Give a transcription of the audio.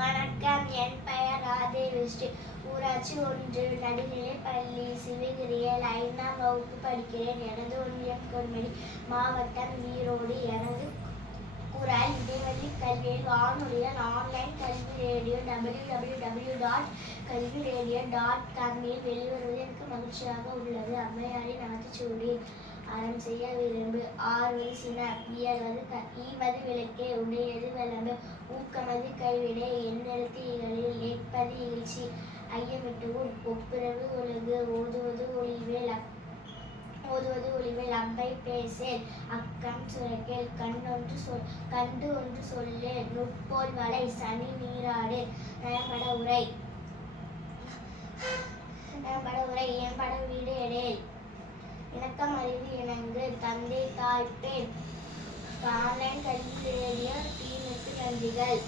வணக்கம், என் பெயர் ராதேவிஸ்ரீ. ஊராட்சி ஒன்று நடுநிலைப் பள்ளி சிவகிரியில் 5ஆம் வகுப்பு படிக்கிறேன். எனது ஒன்றியம் கொன்மேடு, மாவட்டம் ஈரோடு. எனது குரல் இடைவெளி கல்வியில் வானொலியில் ஆன்லைன் கல்வி ரேடியோ www.kalviradio.com இல் வெளிவருவது எனக்கு மகிழ்ச்சியாக உள்ளது. அம்மையாரின் ஆத்திச்சூடி அறம் செய்ய விரும்பு. ஆறுவது சினர் ஈவது விளக்கே உடையது விளம்பு. ஊக்கமது கைவிடை எண்ணெழுத்து இகழில் ஏற்பது இகழ்ச்சி. ஐயமிட்டு ஊர் ஒப்புரவு ஒழுகு. ஓதுவது ஒளிவேல் அம்பை பேசேல் அக்கம் சுரக்கேல். கண்டு ஒன்று சொல்லேல் நுட்போல் வளை சனி நீராடு. நயம்பட உரை இயம்பட வீடு எடேல். இணக்கம் அறிவு இணங்கு. தந்தை தாய் பெண். ஆன்லைன் கல்வி ரேடியோ டீமுக்கு நன்றிகள்.